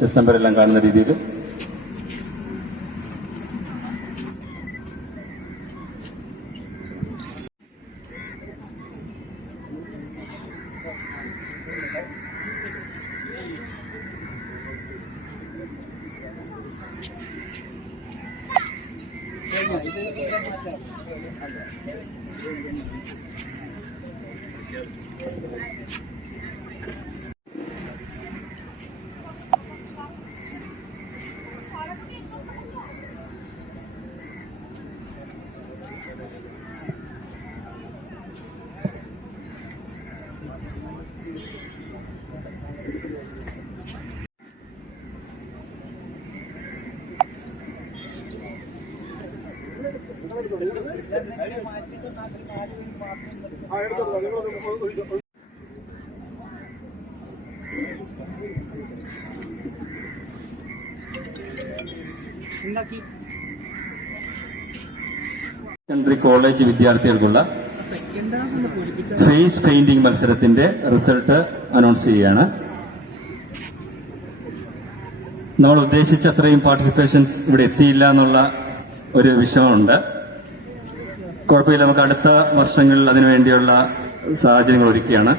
Chess number എല്ലാം കാണുന്ന രീതിയിൽ. സെക്കൻഡറി കോളേജ് വിദ്യാർത്ഥികൾക്കുള്ള ഫേസ് പെയിന്റിംഗ് മത്സരത്തിന്റെ റിസൾട്ട് അനൗൺസ് ചെയ്യുകയാണ്. നമ്മൾ ഉദ്ദേശിച്ച അത്രയും പാർട്ടിസിപ്പേഷൻസ് ഇവിടെ എത്തിയില്ല എന്നുള്ള ഒരു വിഷമമുണ്ട്. കുഴപ്പമില്ല നമുക്ക് അടുത്ത വർഷങ്ങളിൽ അതിനുവേണ്ടിയുള്ള സാഹചര്യങ്ങൾ ഒരുക്കുകയാണ്.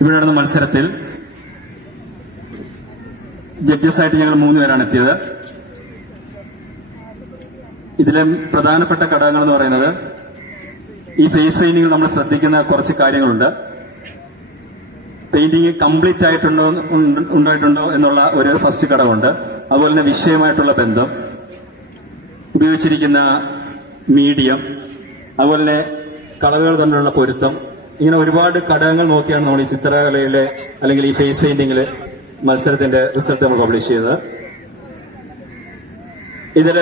ഇവിടെ നടന്ന മത്സരത്തിൽ ജഡ്ജസായിട്ട് ഞങ്ങൾ മൂന്ന് പേരാണ് എത്തിയത്. ഇതിലെ പ്രധാനപ്പെട്ട ഘടകങ്ങൾ എന്ന് പറയുന്നത് ഈ ഫേസ് പെയിന്റിംഗ് നമ്മൾ ശ്രദ്ധിക്കുന്ന കുറച്ച് കാര്യങ്ങളുണ്ട്. പെയിന്റിംഗ് കംപ്ലീറ്റ് ആയിട്ടുണ്ടോ ഉണ്ട്- ഉണ്ടായിട്ടുണ്ടോ എന്നുള്ള ഒരു ഫസ്റ്റ് ഘടകമുണ്ട്. അതുപോലെ തന്നെ വിഷയമായിട്ടുള്ള ബന്ധം. ഉപയോഗിച്ചിരിക്കുന്ന മീഡിയം അതുപോലെ കളറുകൾ തമ്മിലുള്ള പൊരുത്തം. ഇങ്ങനെ ഒരുപാട് ഘടകങ്ങൾ നോക്കിയാണ് നമ്മൾ ഈ ചിത്രകലയിലെ അല്ലെങ്കിൽ ഈ ഫേസ് പെയിന്റിംഗിൽ മത്സരത്തിന്റെ റിസൾട്ട് നമ്മൾ പബ്ലിഷ് ചെയ്തത്. ഇതിൽ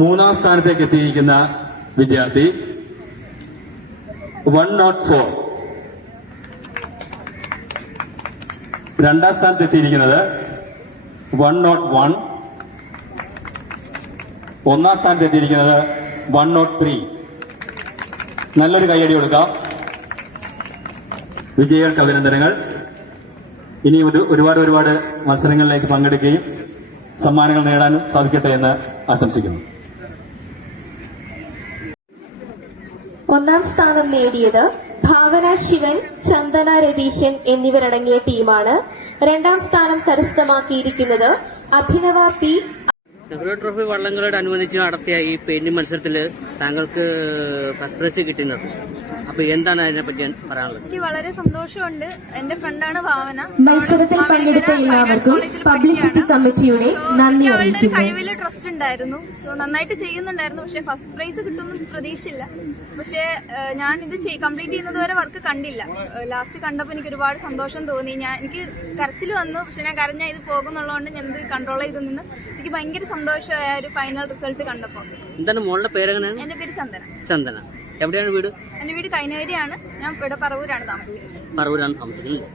മൂന്നാം സ്ഥാനത്തേക്ക് എത്തിയിരിക്കുന്ന വിദ്യാർത്ഥി വൺ നോട്ട് ഫോർ രണ്ടാം സ്ഥാനത്ത് എത്തിയിരിക്കുന്നത് വൺ നോട്ട് വൺ ഒന്നാം സ്ഥാനത്ത് എത്തിയിരിക്കുന്നത് വൺ നോട്ട് ത്രീ നല്ലൊരു കൈയടി കൊടുക്കാം. വിജയികൾക്ക് അഭിനന്ദനങ്ങൾ ഇനി ഒരു- ഒരുപാട് ഒരുപാട് മത്സരങ്ങളിലേക്ക് പങ്കെടുക്കുകയും സമ്മാനങ്ങൾ നേടാനും സാധിക്കട്ടെ എന്ന് ആശംസിക്കുന്നു. ഒന്നാം സ്ഥാനം നേടിയത് ഭാവന ശിവൻ ചന്ദന രതീശൻ എന്നിവരടങ്ങിയ ടീമാണ്. രണ്ടാം സ്ഥാനം കരസ്ഥമാക്കിയിരിക്കുന്നത് അഭിനവ പി നെഹ്റു ട്രോഫി വള്ളങ്ങളോട് അനുബന്ധിച്ച് നടത്തിയ ഈ പെയിന്റിംഗ് മത്സരത്തിൽ താങ്കൾക്ക് ഫസ്റ്റ് പ്രൈസ് കിട്ടുന്നത്. അപ്പൊ എന്താണ് അതിനെപ്പറ്റി പറയാനുള്ളത്? എനിക്ക് വളരെ സന്തോഷമുണ്ട്. എന്റെ ഫ്രണ്ടാണ് ഭാവന. മത്സരത്തിൽ പങ്കെടുത്ത എല്ലാവർക്കും പബ്ലിസിറ്റി. കമ്മിറ്റിയുടെ നന്ദി അറിയിക്കുന്നു. കഴിവിൽ ട്രസ്റ്റ് ഉണ്ടായിരുന്നു. സോ നന്നായിട്ട് ചെയ്യുന്നുണ്ടായിരുന്നു. പക്ഷെ ഫസ്റ്റ് പ്രൈസ് കിട്ടുമെന്ന് പ്രതീക്ഷയില്ല. പക്ഷെ ഞാൻ ഇത് കംപ്ലീറ്റ് ചെയ്യുന്നത് വരെ വർക്ക് കണ്ടില്ല. ലാസ്റ്റ് കണ്ടപ്പോൾ എനിക്ക് ഒരുപാട് സന്തോഷം തോന്നി. ഞാൻ എനിക്ക് കരച്ചിൽ വന്നു. പക്ഷെ ഞാൻ കരഞ്ഞ ഇത് പോകുന്നുള്ളതുകൊണ്ട് ഞാൻ ഇത് കൺട്രോൾ ചെയ്ത് നിന്ന് എനിക്ക് ഭയങ്കര സന്തോഷമായ ഒരു ഫൈനൽ റിസൾട്ട് കണ്ടപ്പോൾ എന്താണ് മോളുടെ പേരെങ്ങനെയാണ്? എന്റെ പേര് ചന്ദന. ചന്ദന. എവിടെയാണ് വീട്? എന്റെ വീട് കൈനേരിയാണ് ഞാൻ ഇവിടെ പറവൂരാണ് താമസിക്കുന്നത്. പറവൂരാണ് താമസിക്കുന്നത്.